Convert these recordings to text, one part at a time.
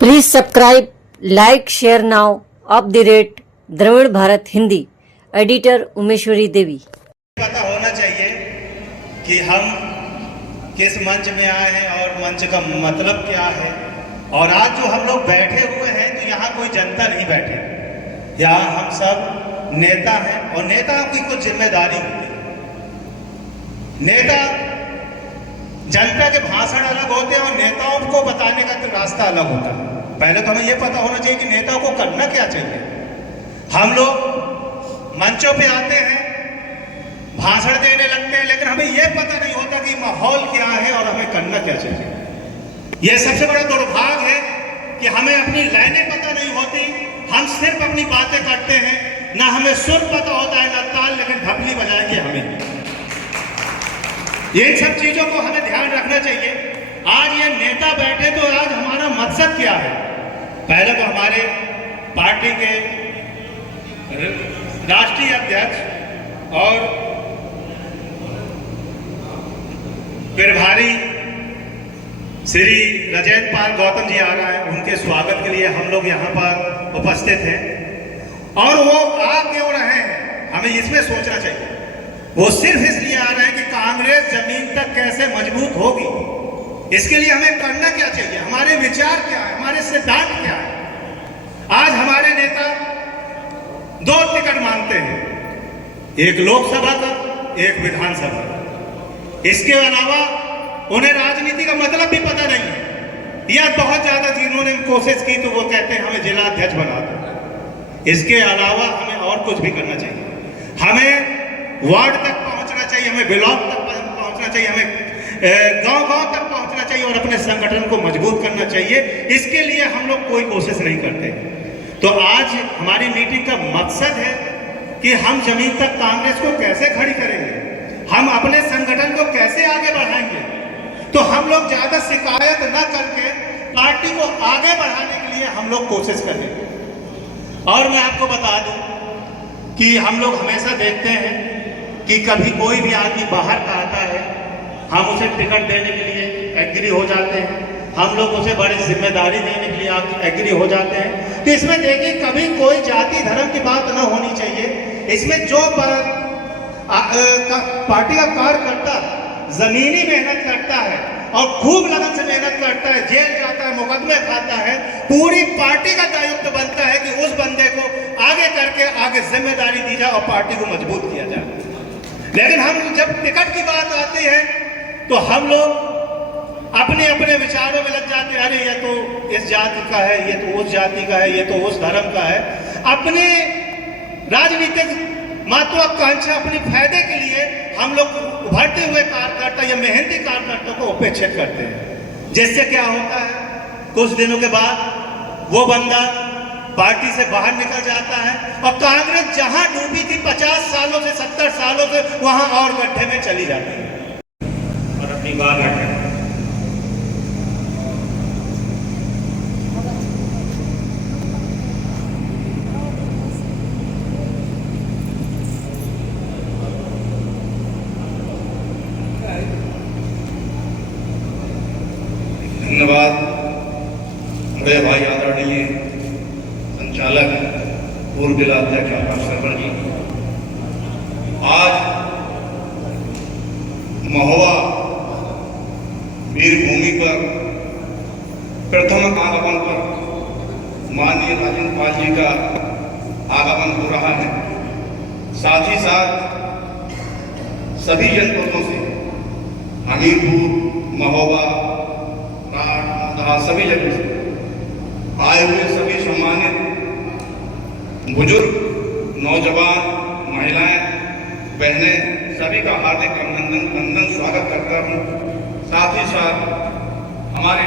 Please subscribe, like, share now. @Dravid Bharat Hindi. Editor Umeshwari Devi. पता होना चाहिए कि हम किस मंच में आए हैं और मंच का मतलब क्या है। और आज जो हम लोग बैठे हुए हैं तो यहाँ कोई जनता नहीं बैठे, यहाँ हम सब नेता हैं और नेताओं की कुछ जिम्मेदारी होती है। नेता जनता के भाषण अलग होते हैं और नेताओं को बताने का तो रास्ता अलग होता है। पहले तो हमें यह पता होना चाहिए कि नेताओं को करना क्या चाहिए। हम लोग मंचों पे आते हैं, भाषण देने लगते हैं, लेकिन हमें यह पता नहीं होता कि माहौल क्या है और हमें करना क्या चाहिए। यह सबसे बड़ा दुर्भाग्य है कि हमें अपनी लाइनें पता नहीं होती, हम सिर्फ अपनी बातें करते हैं, ना हमें सुर पता होता है ना ताल, लेकिन ढपली बजाएंगे हमें। इन सब चीजों को हमें ध्यान रखना चाहिए। आज ये नेता बैठे तो आज हमारा मकसद क्या है। पहले तो हमारे पार्टी के राष्ट्रीय अध्यक्ष और प्रभारी श्री राजेंद्र पाल गौतम जी आ रहे हैं, उनके स्वागत के लिए हम लोग यहाँ पर उपस्थित हैं। और वो आ क्यों रहे हैं हमें इसमें सोचना चाहिए। वो सिर्फ इसलिए आ रहे हैं कि कांग्रेस जमीन तक कैसे मजबूत होगी, इसके लिए हमें करना क्या चाहिए, हमारे विचार क्या है, हमारे सिद्धांत क्या है। आज हमारे नेता 2 टिकट मांगते हैं, एक लोकसभा का, एक विधानसभा का। इसके अलावा उन्हें राजनीति का मतलब भी पता नहीं है, या बहुत ज्यादा जिन्होंने कोशिश की तो वो कहते हैं हमें जिला अध्यक्ष बना दो। इसके अलावा हमें और कुछ भी करना चाहिए। हमें वार्ड तक पहुंचना चाहिए, हमें ब्लॉक तक पहुंचना चाहिए, हमें गांव-गांव तक पहुंचना चाहिए और अपने संगठन को मजबूत करना चाहिए। इसके लिए हम लोग कोई कोशिश नहीं करते। तो आज हमारी मीटिंग का मकसद है कि हम जमीन तक कांग्रेस को कैसे खड़ी करेंगे, हम अपने संगठन को कैसे आगे बढ़ाएंगे। तो हम लोग ज्यादा शिकायत न करके पार्टी को आगे बढ़ाने के लिए हम लोग कोशिश करेंगे। और मैं आपको बता दूं कि हम लोग हमेशा देखते हैं कि कभी कोई भी आदमी बाहर का आता है, हम उसे टिकट देने के लिए एग्री हो जाते हैं, हम लोग उसे बड़ी जिम्मेदारी देने के लिए एग्री हो जाते हैं। तो इसमें देखिए कभी कोई जाति धर्म की बात न होनी चाहिए। इसमें जो पार्टी का कार्यकर्ता जमीनी मेहनत करता है और खूब लगन से मेहनत करता है, जेल जाता है, मुकदमे खाता है, पूरी पार्टी का दायित्व बनता है कि उस बंदे को आगे करके आगे जिम्मेदारी दी जाए और पार्टी को मजबूत किया जाए। लेकिन हम जब टिकट की बात आती है तो हम लोग अपने अपने विचारों में लग जाते हैं, अरे ये तो इस जाति का है, ये तो उस जाति का है, ये तो उस धर्म का है। अपने राजनीतिक महत्वाकांक्षा, अपने फायदे के लिए हम लोग उभरते हुए कार्यकर्ता या मेहनती कार्यकर्ता को उपेक्षित करते हैं। जिससे क्या होता है, कुछ दिनों के बाद वो बंदा पार्टी से बाहर निकल जाता है और कांग्रेस जहां डूबी थी 50 सालों से 70 सालों से, वहां और गड्ढे में चली जाती है और अपनी बात रखें। धन्यवाद बड़े भाई आदरणीय संचालक पूर्व जिला अध्यक्ष आकाश शर्मा जी। आज महोबा वीर भूमि पर प्रथम आगमन पर माननीय राजेंद्र पाल जी का आगमन हो रहा है। साथ ही साथ सभी जनपदों से, हमीरपुर, महोबा, सभी जगह से आए हुए सभी सम्मानित बुजुर्ग, नौजवान, महिलाएं, बहनें, सभी का हार्दिक अभिनंदन स्वागत करता हूँ। साथ ही साथ हमारे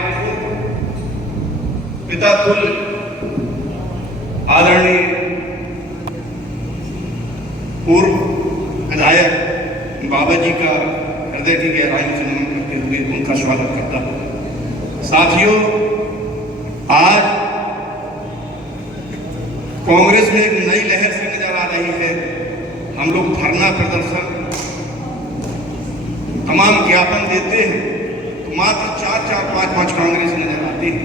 पिता तुल्य आदरणीय पूर्व विधायक बाबा जी का हृदय की गहराई से नमन करते हुए उनका स्वागत करता हूँ। साथियों, आज कांग्रेस में एक नई लहर से नजर आ रही है। हम लोग धरना प्रदर्शन तमाम ज्ञापन देते हैं तो मात्र 4-4, 5-5 कांग्रेस नजर आती है।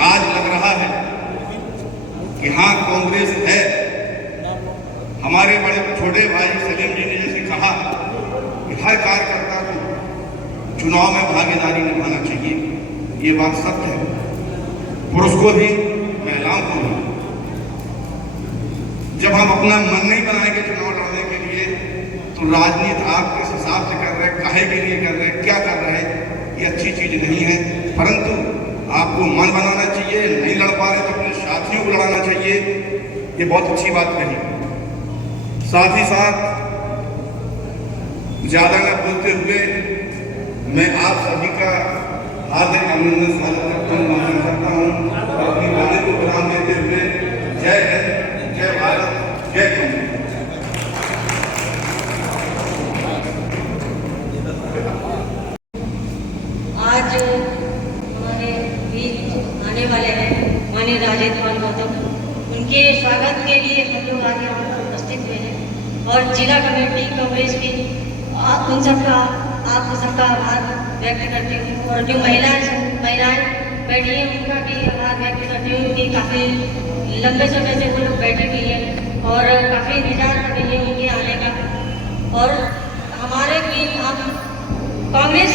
आज लग रहा है कि हाँ कांग्रेस है। हमारे बड़े छोटे भाई सलीम जी ने जैसे कहा कि हर कार्यकर्ता को चुनाव में भागीदारी निभाना चाहिए, ये बात सत्य है। पुरुष को भी महिलाओं को भी। जब हम अपना मन नहीं बनाएंगे चुनाव लड़ने के लिए तो राजनीति आप किस हिसाब से कर रहे हैं, काहे के लिए कर रहे हैं, क्या कर रहे हैं, ये अच्छी चीज नहीं है। परंतु आपको मन बनाना चाहिए, नहीं लड़ पा रहे तो अपने साथियों को लड़ाना चाहिए, ये बहुत अच्छी बात कही। साथ ही साथ ज्यादा न बोलते हुए मैं आप सभी का हार्दिक अभिनंदन स्वागत करता हूँ, वंदन करता हूँ और अपनी वाणी को विराम देते हुए जय हिंद, जय भारत, जय कांग्रेस। आज हमारे बीच आने वाले हैं माननीय राजेंद्र पाल गौतम, उनके स्वागत के लिए हम लोग आज यहाँ पर उपस्थित हुए हैं और जिला कमेटी कांग्रेस की उन सबका आप सबका आभार व्यक्त करती हूँ और जो महिलाएं बैठी हैं उनका भी आभार व्यक्त करती हूँ कि काफ़ी लंबे समय से वो लोग बैठी हुई हैं और काफ़ी इंतजार कर रही है उनके आने का। और हमारे भी हम कांग्रेस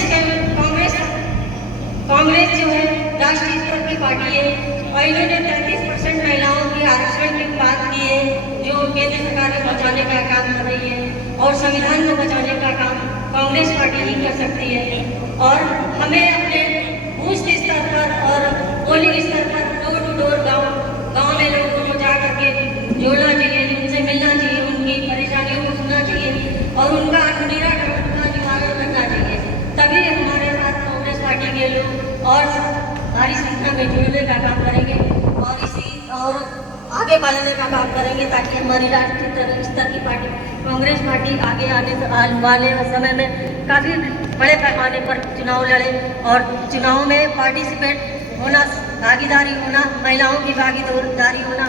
जो है राष्ट्रीय स्तर की पार्टी है और इन्होंने 33% महिलाओं के आरक्षण की बात की है जो केंद्र सरकार में बचाने का काम कर रही है और संविधान को बचाने का काम कांग्रेस पार्टी ही कर सकती है। और हमें अपने बूथ स्तर पर और पोलिंग स्तर पर डोर टू डोर गांव में लोगों को जा करके जोड़ना चाहिए, उनसे मिलना चाहिए, उनकी परेशानियों को सुनना चाहिए और उनका निवारण करना चाहिए। तभी हमारे साथ कांग्रेस पार्टी के लोग और भारी संख्या में जुड़ने का काम करेंगे और आगे बढ़ने का काम करेंगे ताकि हमारी राष्ट्रीय स्तर की पार्टी कांग्रेस पार्टी आगे आने वाले समय में काफ़ी बड़े पैमाने पर चुनाव लड़े और चुनाव में पार्टिसिपेट होना, भागीदारी होना, महिलाओं की भागीदारी होना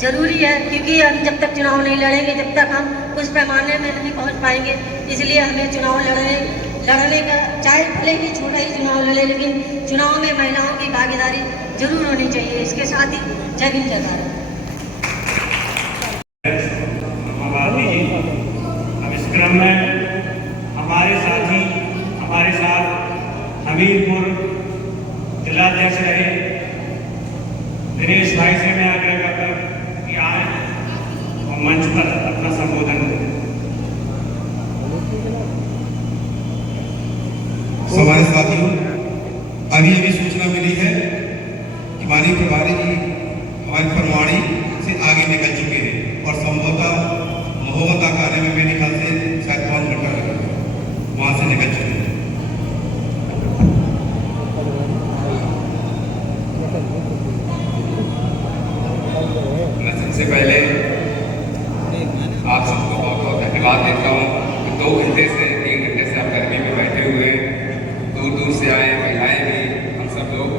जरूरी है क्योंकि हम जब तक चुनाव नहीं लड़ेंगे जब तक हम उस पैमाने में नहीं पहुंच पाएंगे। इसलिए हमें चुनाव लड़ने का चाहे भले ही छोटा ही चुनाव लड़े लेकिन चुनाव में महिलाओं की भागीदारी जरूर होनी चाहिए। इसके साथ ही जय हिंद जय भारत। अब इस क्रम में हमारे साथ हमीरपुर जिलाध्यक्ष रहे दिनेश भाई से मैं आग्रह करता कि आए और मंच पर अपना संबोधन करें। हमारे साथियों, अभी सूचना मिली है कि माननीय प्रभारी जी हमारे फरवाड़ी से आगे निकल चुके हैं और संभवतः महोबा तक आने में मेरे ख्याल से शायद 5 घंटा लगेगा, वहां से निकल चुके हैं। मैं सबसे पहले आप सबको बहुत बहुत धन्यवाद देता हूँ कि 2 घंटे से 3 घंटे से आप गर्मी में बैठे हुए, दूर दूर से आए, महिलाएं भी, हम सब लोग।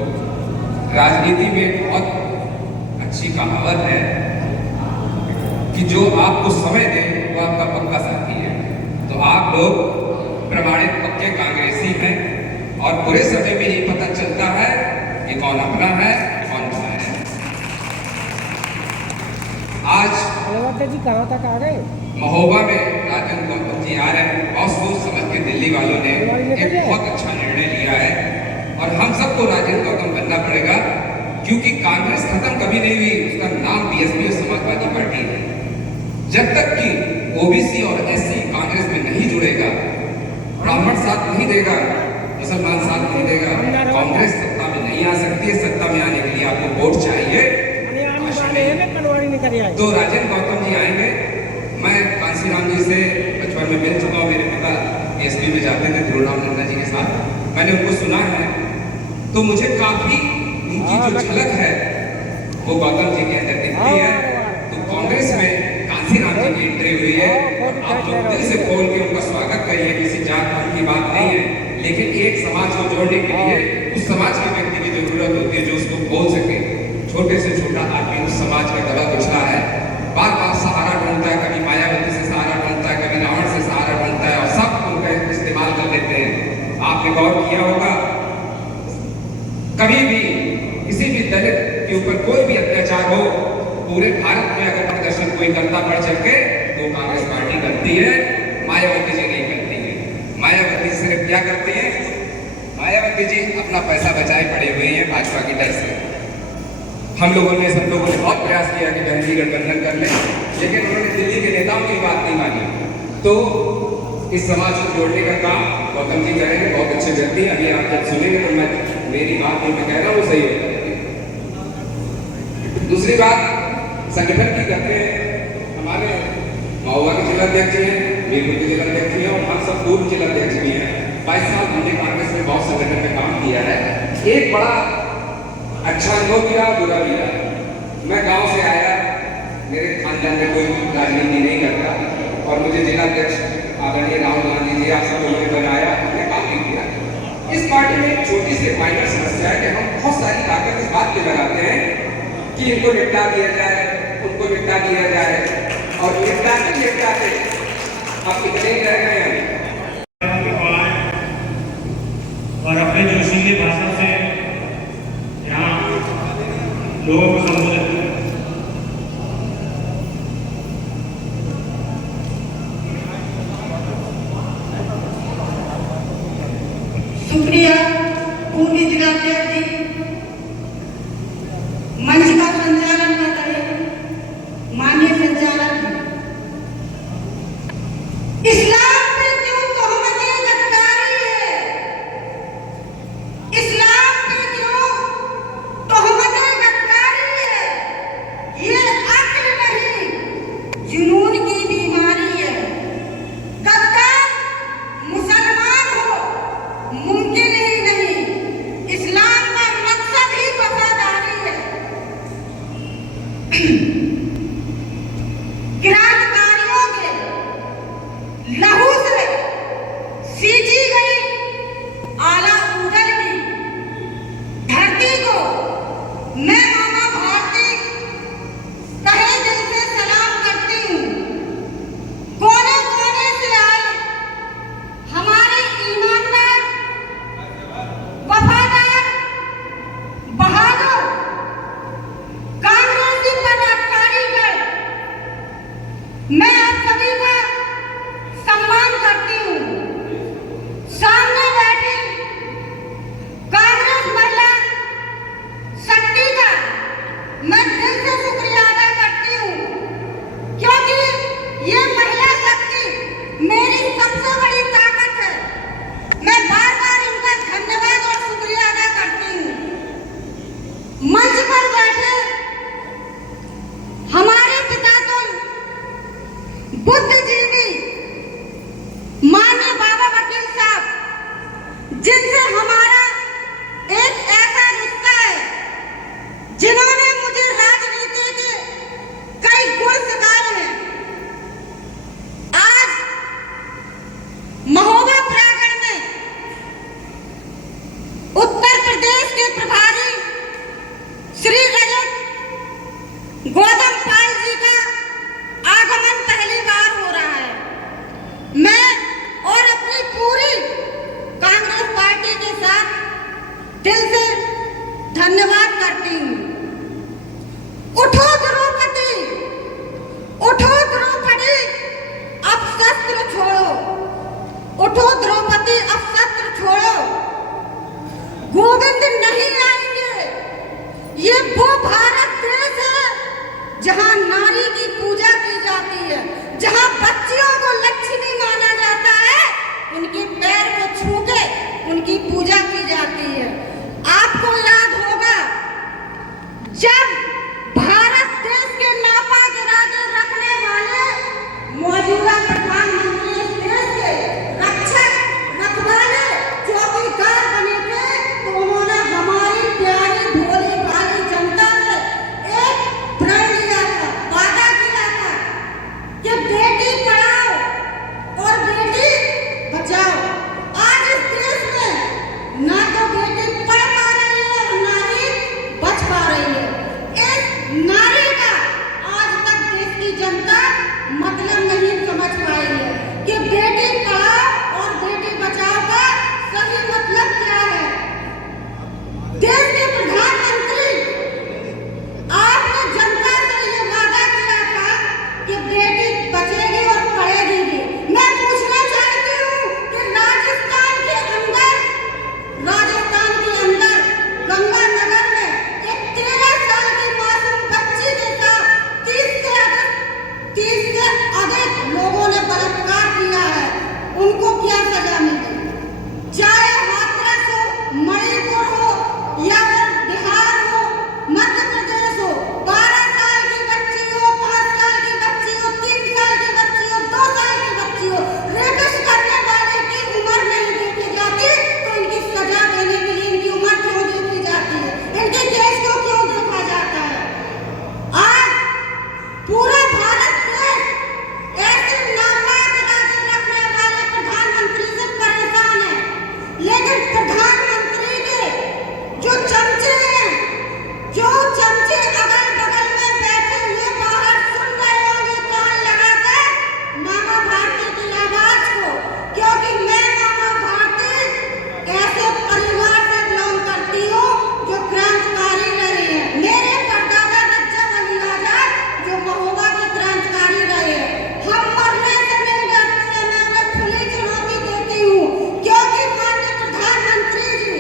राजनीति में बहुत अच्छी कहावत है कि जो आपको समय दे वो आपका पक्का साथी है। तो आप लोग प्रमाणित पक्के कांग्रेसी हैं और पूरे समय में ये पता चलता है कि कौन अपना है कौन बुरा है। आज जी कहाँ तक आ गए? महोबा में राजेंद्र गौतम जी आ रहे हैं। बहुत सोच समझ के दिल्ली वालों ने एक बहुत अच्छा निर्णय लिया है और हम सबको राजेंद्र गौतम बनना पड़ेगा क्योंकि कांग्रेस खत्म कभी नहीं हुई, उसका नाम बीएसपी और समाजवादी पार्टी है। जब तक कि ओबीसी और एससी कांग्रेस में नहीं जुड़ेगा, ब्राह्मण साथ नहीं देगा, मुसलमान साथ नहीं देगा, कांग्रेस सत्ता में नहीं आ सकती है। सत्ता में आने के लिए आपको वोट चाहिए। तो राजेंद्र गौतम जी आएंगे। मैं कांसीराम जी से बचपन में मिल चुका हूँ, मेरे पिता बीएसपी में जाते थे ध्रुवराम नंदा जी के साथ, मैंने उनको सुना है तो मुझे काफी उनकी जो झलक है वो गौतम जी के अंदर दिखती है। तो कांग्रेस में कांसीराम जी की एंट्री हुई है, आप लोग दिल से खोल के उनका स्वागत करिए। किसी जात पात की बात नहीं है, लेकिन एक समाज को जोड़ने के लिए उस समाज के व्यक्ति की जरूरत होती है जो उसको बोल सके। छोटे से छोटा आदमी उस समाज का दबा कुचला है, बार बार सहारा ढूंढता है, कभी मायावती से सहारा ढूंढता है, कभी रावण से सहारा ढूंढता है और सब उनका इस्तेमाल कर लेते हैं। आपने गौर किया होगा कभी भी किसी भी दलित के ऊपर कोई भी अत्याचार हो, पूरे भारत में अगर प्रदर्शन कोई करता बढ़ चढ़ के तो कांग्रेस पार्टी करती है, मायावती जी नहीं करती है। मायावती सिर्फ क्या करती है, मायावती जी अपना पैसा बचाए पड़े हुए हैं भाजपा की डर से। हम लोगों ने, सब लोगों ने बहुत प्रयास किया कि बहन जी गठबंधन कर लें, लेकिन उन्होंने दिल्ली के नेताओं की बात नहीं मानी। तो इस समाज को जोड़ने का काम गौतम जी करेंगे, बहुत अच्छे व्यक्ति हैं। अभी आप जब सुनेंगे तो मैं मेरी बात जो मैं कह रहा हूँ वो सही हो जाएगी। दूसरी बात संगठन की करते हैं, हमारे महोबा के जिलाध्यक्ष हैं, मीरपुर के जिलाध्यक्ष हैं और हम सब पूर्व जिलाध्यक्ष भी हैं। 22 साल हमने कांग्रेस में बहुत संगठन में काम किया है। एक बड़ा अच्छा अनुभव भी रहा, बुरा भी रहा। मैं गांव से आया, मेरे खानदान में कोई राजनीति नहीं करता और मुझे जिलाध्यक्ष आदरणीय राहुल गांधी जी आप सब लोगों ने बनाया, हमने काम नहीं किया। इस पार्टी में एक छोटी सी माइनर समस्या है कि हम बहुत सारी ताकत इस बात पे लगाते हैं कि इनको निपटा दिया जाए, उनको निपटा दिया जाए, और निपटाते अब इतने ही रह गए हैं। और अपने जोशीली भाषा से यहाँ लोगों को संबोधित करें। शुक्रिया पूर्वी जिलाध्यक्ष जी, मंच का संचालन कर रहे माननीय संचालक जी। इस्लाम पे क्यों तोहमतें लटकारी है, इस्लाम पे क्यों तोहमतें लटकारी है, ये अक्ल नहीं जुनून की बीमारी है। गद्दार मुसलमान हो मुमकिन ही नहीं, इस्लाम का मकसद ही वफादारी है। क्रांतिकारियों के लहू से सींची गई आला उदल की धरती को मैं मामा भारती तहे दिल से सलाम करती हूँ। कोने कोने से आए हमारे ईमानदार, वफादार, बहादुर कांग्रेसी पदाधिकारीगण, मैं आप सभी का सम्मान करती हूँ। सामने बैठी कांग्रेस महिला शक्ति का मैं दिल से शुक्रिया अदा करती हूँ, क्योंकि ये महिला शक्ति मेरी सबसे बड़ी ताकत है। मैं बार बार इनका धन्यवाद और शुक्रिया अदा करती हूँ। मंच पर बैठे हमारे पितातुल बुद्धिजीवी माननीय बाबा वकील साहब, जिनसे हमारा एक ऐसा रिश्ता है, जिन्होंने मुझे राजनीति के कई गुण सिखाए हैं। आज महोबा प्रांगण में उत्तर प्रदेश के प्रभारी श्री रजत गौतम पाल जी का आगमन पहली बार हो रहा है। मैं और अपनी पूरी कांग्रेस पार्टी के साथ दिल से धन्यवाद करती हूँ। उठो द्रौपदी, उठो द्रौपदी, अब शस्त्र छोड़ो, उठो द्रौपदी, अब शस्त्र छोड़ो। गोविंद नहीं आएंगे। ये वो भारत देश है जहाँ नारी की पूजा की जाती है, जहाँ बच्चियों को लक्ष्मी माना जाता है, उनके पैर को छू के उनकी पूजा की जाती है। आपको याद होगा जब भारत देश के नापाक इरादे रखने वाले मौजूदा प्रधानमंत्री इस देश के रक्षक, रखवाले, चौकीदार बने थे, तो उन्होंने हमारी प्यारी भोली भाली जनता से एक प्रण लिया था, वादा किया था कि बेटी पढ़ाओ और बेटी बचाओ। आज इस देश में ना तो बेटी जो चमचे अगल बगल में बैठे हुए बाहर सुन रहे होंगे कान लगा के मामा भारती की आवाज को, क्योंकि मैं मामा भारती ऐसे परिवार से बिलोंग करती हूँ जो क्रांतिकारी रहे हैं। मेरे परदादा नज्जर अली आजाद जो महोबा के क्रांतिकारी रहे हैं। हम मरने से नहीं डरते हैं, मैं उन्हें खुली चुनौती देती हूँ, क्योंकि माननीय प्रधानमंत्री जी,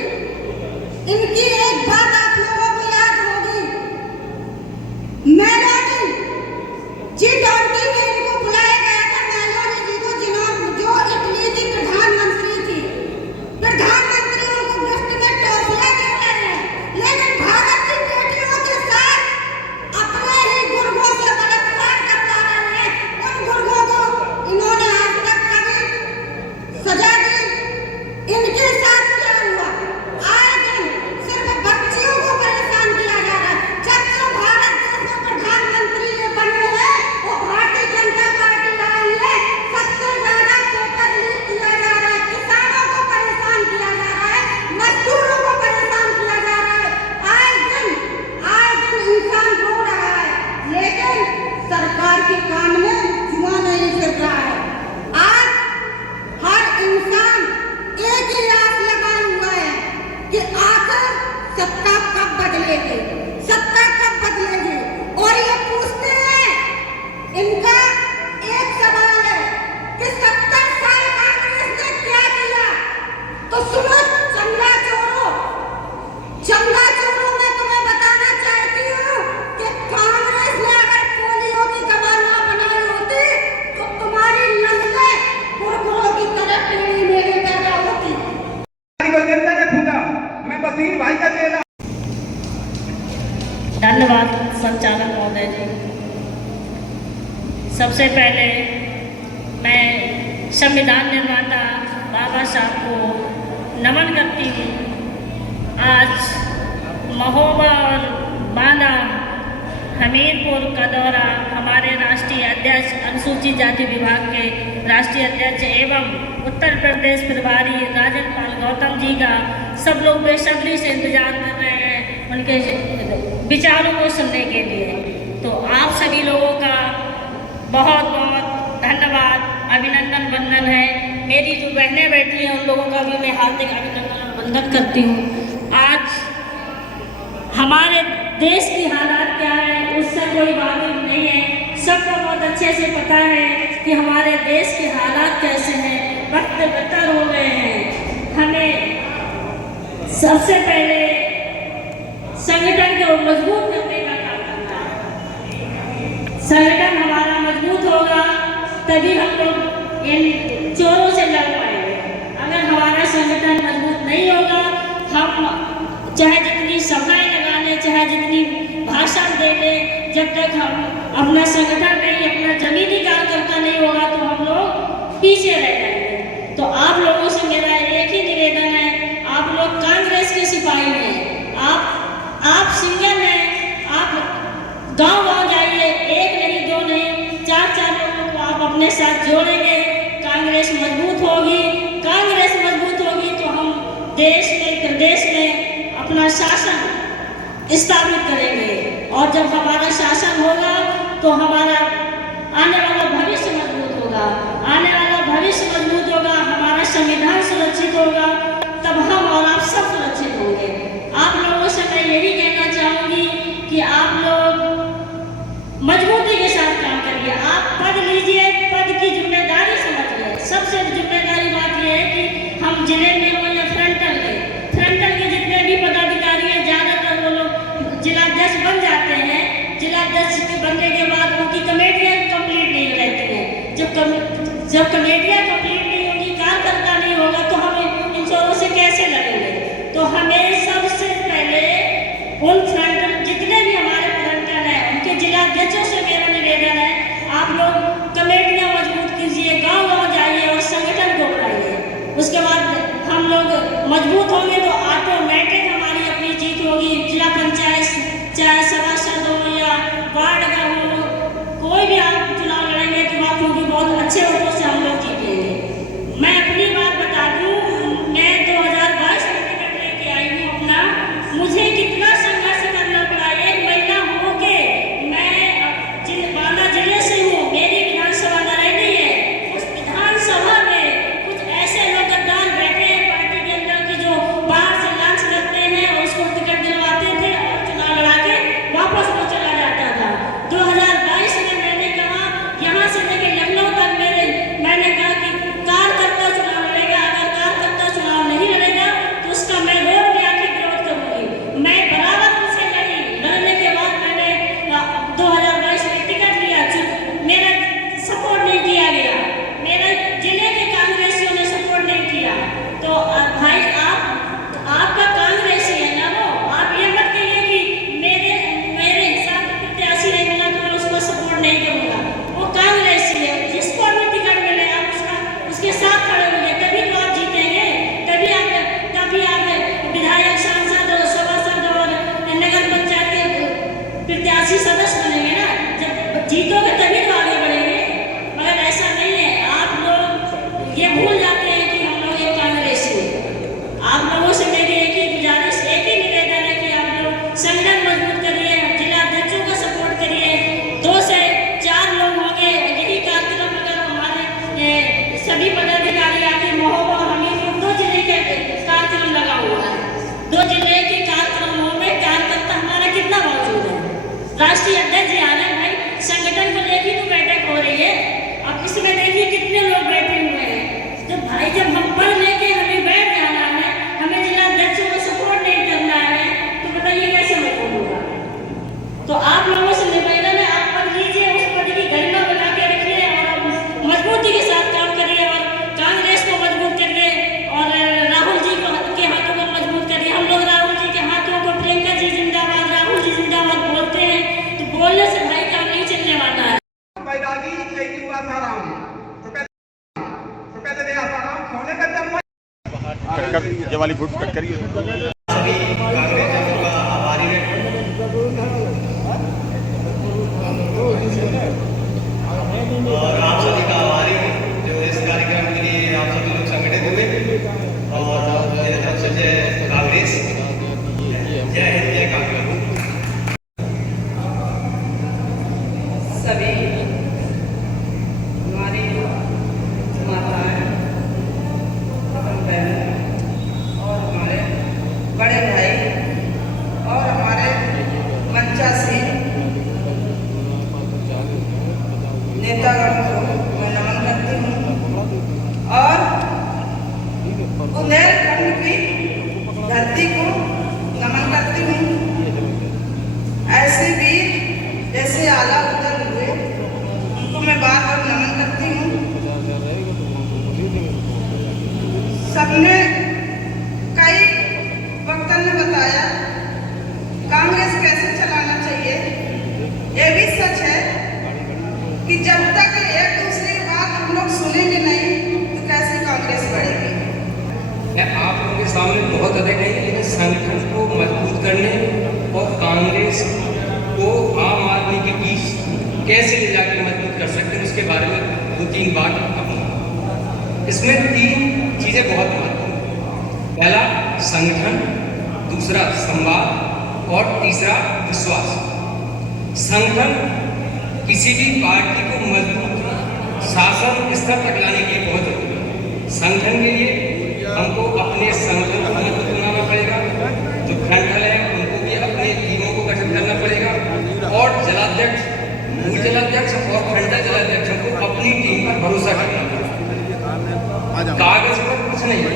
इनकी एक बात आप लोगों को याद होगी, मेलोडी G20 में इनको बुलाया गया था, मेलोडी जी को, जो इटली की प्रधानमंत्री थी। प्रधानमंत्री उनको गिफ्ट में टॉफियां दे रहे हैं, लेकिन भारत की बेटियों के साथ अपने ही गुर्गों से बलात्कार करवा रहे हैं। उन गुर्गों को इन्होंने आज तक कभी सजा दी? इनके साथ क्या हुआ? आए दिन सिर्फ बच्चियों को परेशान किया जा रहा है। जब से भारत देश में प्रधानमंत्री ये बने हैं, वो भारतीय जनता पार्टी आई है, सबसे ज्यादा पेपर लीक किया जा रहा है, किसानों को परेशान किया जा रहा है, मजदूरों को परेशान किया जा रहा है। आए दिन इंसान रो रहा है, लेकिन सरकार के कान में जुआ नहीं फिर रहा है। आज हर इंसान एक ही आस लगाए हुआ है कि आखिर सत्ता कब बदलेगी, सत्ता कब बदलेगी। और ये पूछते हैं, इनका एक सवाल है कि 70 साल कांग्रेस ने क्या किया? तो सुनो चंदा चोरों, मैं तुम्हें बताना चाहती हूँ कि कांग्रेस ने अगर पोलियो की दवा ना बनाई होती तो तुम्हारी नस्लें गुरगुरों की तरह टेढ़ी मेढ़ी पैदा होती। जनता ने खुदा मैं बसीर भाई का चेला। धन्यवाद संचालक महोदय जी। सबसे पहले मैं संविधान निर्माता बाबा साहब को नमन करती हूँ। आज महोबा और बांदा हमीरपुर का दौरा हमारे राष्ट्रीय अध्यक्ष अनुसूचित जाति विभाग के राष्ट्रीय अध्यक्ष एवं उत्तर प्रदेश प्रभारी राजन पाल गौतम जी का सब लोग बेसब्री से इंतजार कर रहे हैं उनके विचारों को सुनने के लिए। तो आप सभी लोगों का बहुत बहुत धन्यवाद, अभिनंदन वंदन है। मेरी जो बहनें बैठी हैं उन लोगों का भी मैं हार्दिक अभिनंदन और वंदन करती हूँ। आज हमारे देश की हालात क्या है उससे कोई वाकिफ नहीं है, सबको बहुत अच्छे से पता है कि हमारे देश के हालात कैसे हैं, वक्त बदतर हो गए हैं। हमें सबसे पहले संगठन को मजबूत करने का काम करना है। संगठन हमारा मजबूत होगा तभी हम लोग इन चोरों से लड़ पाएंगे। अगर हमारा संगठन मजबूत नहीं होगा, हम चाहे जितनी सभाएं लगा लें, चाहे जितनी भाषण दे लें, जब तक हम अपना संगठन नहीं, अपना जमीनी कार्यकर्ता नहीं होगा तो हम लोग पीछे रह जाएंगे। तो आप लोगों से मेरा एक ही निवेदन है, आप लोग कांग्रेस के सिपाही हैं, आप सिंगल हैं, आप गांव-गांव जाइए, एक नहीं, दो नहीं, 4-4 लोगों को आप अपने साथ जोड़ेंगे, कांग्रेस मजबूत होगी। कांग्रेस मजबूत होगी तो हम देश में, प्रदेश में अपना शासन स्थापित करेंगे, और जब हमारा शासन होगा तो हमारा आने वाला भविष्य मजबूत होगा। आने वाला भविष्य मजबूत होगा, हमारा संविधान सुरक्षित होगा, तब हम और आप सब सुरक्षित होंगे। आप लोगों से मैं यही कहना चाहूँगी कि आप लोग मजबूती के साथ काम करिए। आप पद लीजिए, पद की जिम्मेदारी समझिए। सबसे जिम्मेदारी बात यह है कि हम जिले में हो या फ्रंटल के जितने भी पदाधिकारी हैं, ज़्यादातर वो लोग जिलाध्यक्ष बन जाते हैं। जिलाध्यक्ष के बनने के बाद उनकी कमेटियाँ कंप्लीट नहीं रहती हैं। जब कमेटियाँ कंप्लीट नहीं होगी, कार्यकर्ता नहीं होगा, तो हम इन चोरों से कैसे लड़ेंगे? तो हमें सबसे पहले उन फ्रंटल जितने भी हमारे फ्रंटल हैं उनके जिलाध्यक्षों से मेरा निवेदन है, आप लोग कमेटियाँ मजबूत कीजिए, गांव-गांव जाइए और संगठन को बढ़ाइए। उसके बाद हम लोग मजबूत होंगे तो ऑटोमेटिक हमारी अपनी जीत होगी। जिला पंचायत चाहे सभासद हो या वार्ड का हो, कोई भी आप चुनाव लड़ेंगे तो आप लोग भी बहुत अच्छे वोटों से हम लोग जीतेंगे। मैं अपनी बात बता दूं, मैं 2022 में टिकट लेके आई हूँ अपना। मुझे कितना संघर्ष करना पड़ा, ये सियासी सदस्य बनेंगे ना, जब जीतोगे तभी तो आगे बढ़ेंगे। मगर ऐसा नहीं है, आप लोग ये भूल जाते हैं कि हम लोग एक कांग्रेसी हैं। आप लोगों से मेरी एक ही गुजारिश, एक ही निवेदन है कि आप लोग संगठन मजबूत करिए, जिला अध्यक्षों का सपोर्ट करिए। 2 से 4 लोग होंगे, यही कार्यक्रम अगर हमारे सभी पदाधिकारी आके महोबा और हमीरपुर 2 जिले के कार्यक्रम लगा हुआ है, 2 जिले के कार्यक्रमों में कार्यकर्ता हमारा कितना मौजूद है। राष्ट्रीय अध्यक्ष जी आ रहे हैं भाई, संगठन को लेकर तो बैठक हो रही है। अब इसमें देखिए कितने लोग बैठे हुए हैं। तो भाई जब हम पढ़ लेके हमें बैठ जाना है, हमें जिला अध्यक्षों को सपोर्ट नहीं करना है, तो बताइए कैसे मजबूत होगा। तो आप लोगों से निवेदन है, आप पढ़ लीजिए, उस पद की गरिमा बना के रखिए और मजबूती के साथ काम करिए और कांग्रेस को मजबूत करिए और राहुल जी के हाथों को मजबूत करिए। हम लोग राहुल जी के हाथों को प्रियंका जी जिंदाबाद, राहुल जी जिंदाबाद बोलते हैं, तो बोलने से भाई काम नहीं चलने वाला है। बैरागी एक बात आ रहा हूँ तो कहते नहीं आता रहा हूँ होने का जब ये वाली फुट कट करिए। सभी कांग्रेसियों का आभारी है और आप सभी का आभारी हूँ जो इस कार्यक्रम के लिए आप सभी लोग संगठित हुए। और मेरे तरफ से जय कांग्रेस, जय हिंद, जय कांग्रेस। सभी हमारी माताएं, बहनें और हमारे बड़े भाई और हमारे मंचासी नेतागण को मैं नमन करती हूँ और बुंदेलखंड की धरती को नमन करती हूँ। ऐसे वीर जैसे आला उतर हुए उनको मैं बार बार नमन करती हूँ। सबने कई वक्तों ने बताया कांग्रेस कैसे चलाना चाहिए। ये भी सच है कि जब तक एक दूसरे की बात हम लोग सुनेंगे नहीं तो कैसे कांग्रेस बढ़ेगी। मैं आप लोगों के सामने बहुत अधिक नहीं, लेकिन संगठन को मजबूत करने और कांग्रेस को आम आदमी के बीच कैसे ले जाकर मजबूत कर सकते हैं उसके बारे में 2-3 बात कहूँगा। इसमें 3 चीज़ें बहुत महत्वपूर्ण हैं। पहला संगठन, दूसरा संवाद और तीसरा विश्वास। संगठन किसी भी पार्टी को मजबूत शासन स्तर तक लाने के लिए बहुत जरूरी है। संगठन के लिए हमको अपने संगठन को मजबूत बनाना पड़ेगा, जो खंडल है उनको भी अपने टीमों को गठित करना पड़ेगा और जलाध्यक्ष, मूल जलाध्यक्ष और खंडल जलाध्यक्षों को अपनी टीम पर भरोसा करना पड़ेगा। कागज पर कुछ नहीं है,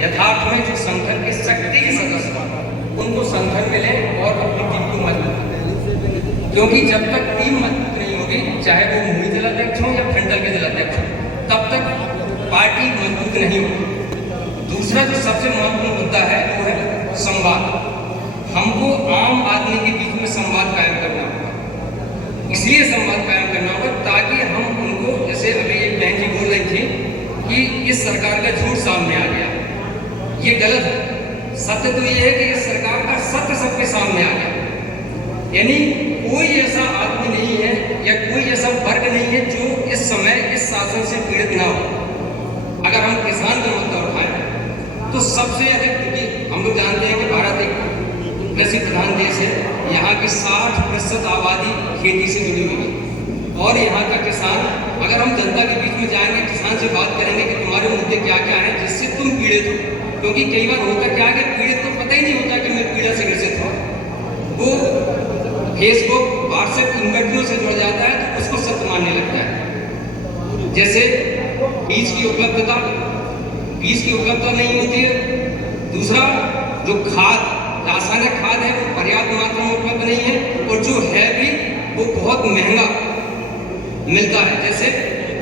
यथार्थ में जो संगठन के सक्रिय सदस्य उनको संगठन में लें और अपनी टीम को मजबूत करें। क्योंकि जब तक टीम मजबूत नहीं होगी, चाहे वो मूल जलाध्यक्ष हो या खंडल के जलाध्यक्ष हो, तब तक पार्टी मजबूत नहीं होगी। दूसरा जो सबसे महत्वपूर्ण मुद्दा है वो है संवाद। हमको आम आदमी के बीच में संवाद कायम करना होगा। इसलिए संवाद कायम करना होगा ताकि हम उनको, जैसे अभी एक बहन जी बोल रही थी कि इस सरकार का झूठ सामने आ गया, ये गलत है। सत्य तो ये है कि इस सरकार का सत्य सबके सामने आ गया। यानी कोई ऐसा आदमी नहीं है या कोई ऐसा वर्ग नहीं है जो इस समय इस शासन से पीड़ित ना हो। अगर हम किसान का मुद्दा उठाएं तो सबसे अधिक, क्योंकि हम लोग जानते हैं कि भारत एक कृषि प्रधान देश है, यहाँ की 60% आबादी खेती से जुड़ी हुई है और यहाँ का किसान, अगर हम जनता के बीच में जाएंगे, किसान से बात करेंगे कि तुम्हारे मुद्दे क्या क्या हैं जिससे तुम पीड़ित हो, क्योंकि कई बार होता क्या है कि पीड़ित को पता ही नहीं होता कि मैं पीड़ा से ग्रसित हूँ। वो फेसबुक, व्हाट्सएप इन्वर्टियों से जुड़ जाता है तो उसको सत्य मानने लगता है। जैसे बीज की उपलब्धता नहीं होती है। दूसरा, जो खाद, रासायनिक खाद है वो पर्याप्त मात्रा में उपलब्ध नहीं है और जो है भी वो बहुत महंगा मिलता है। जैसे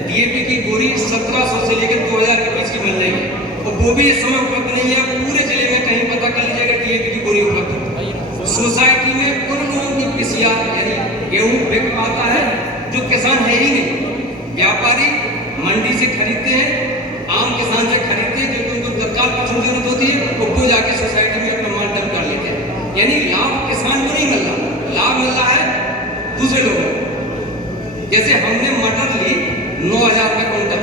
डीएपी की बोरी 1700 से लेकर 2000 के बीच की मिल रही है और वो भी इस समय उपलब्ध नहीं है। पूरे जिले में कहीं पता कर लीजिएगा डीएपी की बोरी उपलब्ध है। सोसाइटी में उन लोगों की पीसीआर यानी गेहूं बिक पाता है जो किसान है ही नहीं। व्यापारी मंडी से खरीदते हैं, आम किसान से खरीदते हैं, जो उनको तत्काल कुछ जरूरत होती है वो जाके सोसाइटी में अपना माल डंप कर लेते हैं। यानी लाभ किसान को नहीं मिल रहा, लाभ मिल रहा है दूसरे लोगों को। जैसे हमने मटर ली 9,000 रुपये क्विंटल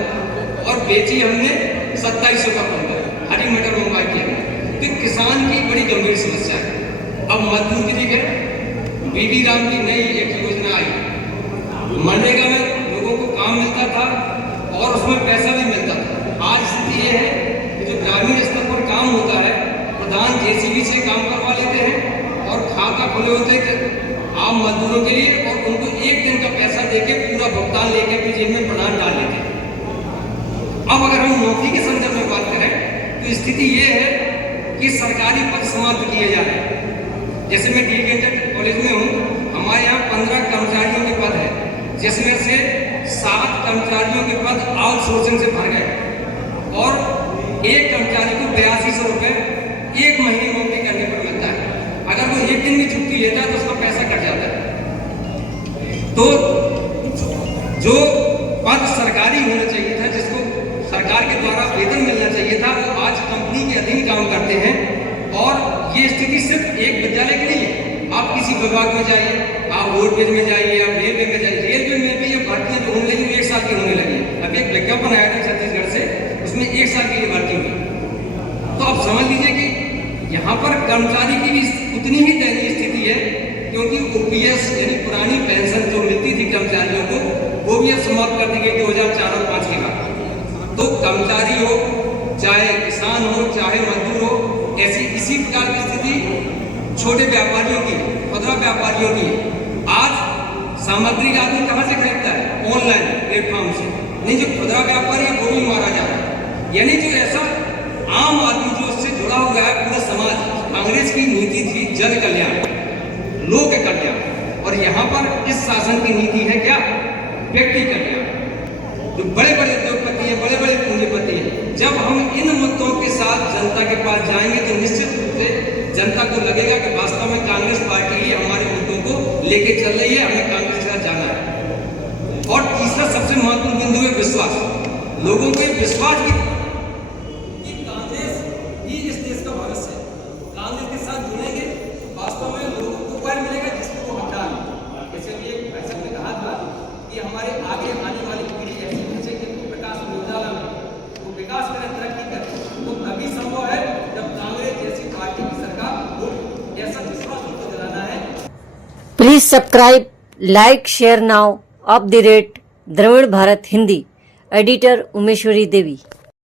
और बेची हमने 2700 का क्विंटल, हरी मटर मंगवाई थी हमने। तो किसान की बड़ी गंभीर समस्या है। अब मजदूर की देखिए, बीबी राम की नई एक योजना आई, मनरेगा में लोगों को काम मिलता था और उसमें पैसा भी मिलता था। आज स्थिति ये है कि जो ग्रामीण स्तर पर काम होता है, प्रधान जेसीबी से काम करवा लेते हैं और खाता खुले होते हैं आम मजदूरों के लिए, और उनको एक दिन का पैसा देके पूरा भुगतान लेके अपनी जेब में प्रदान डाल लेते हैं। अब अगर हम नौकरी के संदर्भ में बात करें तो स्थिति ये है कि सरकारी पद समाप्त किए जा रहे हैं। जैसे मैं डीएड कॉलेज में हूँ, हमारे यहाँ 15 कर्मचारियों के पद है, जिसमें से 7 कर्मचारियों के पद आउटसोर्सिंग से भर गए और एक कर्मचारी को 8200 रुपये एक महीने नौकरी करने पर मिलता है। अगर वो एक दिन भी छुट्टी लेता है तो उसका पैसा कट जाता है। तो जो पद सरकारी होना चाहिए था, जिसको सरकार के द्वारा वेतन मिलना चाहिए था, वो आज कंपनी के अधीन काम करते हैं। और ये स्थिति सिर्फ एक विद्यालय की नहीं है। आप किसी विभाग में जाइए, आप रोडवेज में जाइए, आप रेलवे में जाइए, रेलवे में भी ये भर्तियां जो होने लगी 1 साल की होने लगी। अभी एक विज्ञापन आया था छत्तीसगढ़ से, उसमें 1 साल की भर्ती हुई। तो आप समझ लीजिए कि यहाँ पर कर्मचारी की भी उतनी ही दयनीय स्थिति है, क्योंकि ओपीएस यानी पुरानी पेंशन जो मिलती थी कर्मचारियों को, वो भी अब समाप्त कर दी गई 2004 और 5 के बाद। तो कर्मचारी हो, चाहे किसान हो, चाहे मजदूर हो, ऐसी इसी प्रकार की स्थिति छोटे व्यापारियों की, खुदरा व्यापारियों की। आज सामग्री का आदमी कहाँ से खरीदता है? ऑनलाइन प्लेटफॉर्म से। नहीं, जो खुदरा व्यापारी है वो भी मारा जा रहा है। यानी जो ऐसा आम आदमी जो उससे जुड़ा हुआ है पूरा समाज। कांग्रेस की नीति थी जन कल्याण, लोक कल्याण, और यहाँ पर इस शासन की नीति है क्या? व्यक्ति कल्याण। जो बड़े बड़े उद्योगपति हैं, बड़े बड़े पूंजीपति हैं, जब हम इन मुद्दों के साथ जनता के पास जाएंगे तो निश्चित रूप से जनता को लगेगा कि वास्तव में कांग्रेस पार्टी ही हमारे मुद्दों को लेके चल रही है, हमें कांग्रेस के साथ जाना है। और तीसरा सबसे महत्वपूर्ण बिंदु है विश्वास। लोगों को विश्वास की कांग्रेस ही इस देश का भविष्य है। कांग्रेस के साथ जुड़ेंगे, वास्तव में लोगों को वह मिलेगा जिसको वो हटा लें। जैसे भी एक भाषण में कहा था कि हमारे आगे आने वाली पीढ़ी ऐसी है कि प्रकाश उजाला में वो विकास करें, तरक्की करें, तो तभी संभव है जब कांग्रेस जैसी पार्टी की सरकार हो। ऐसा विश्वास उनको दिलाना है। Please subscribe, like, share now of the rate Dravid Bharat Hindi. Editor Umeshwari Devi.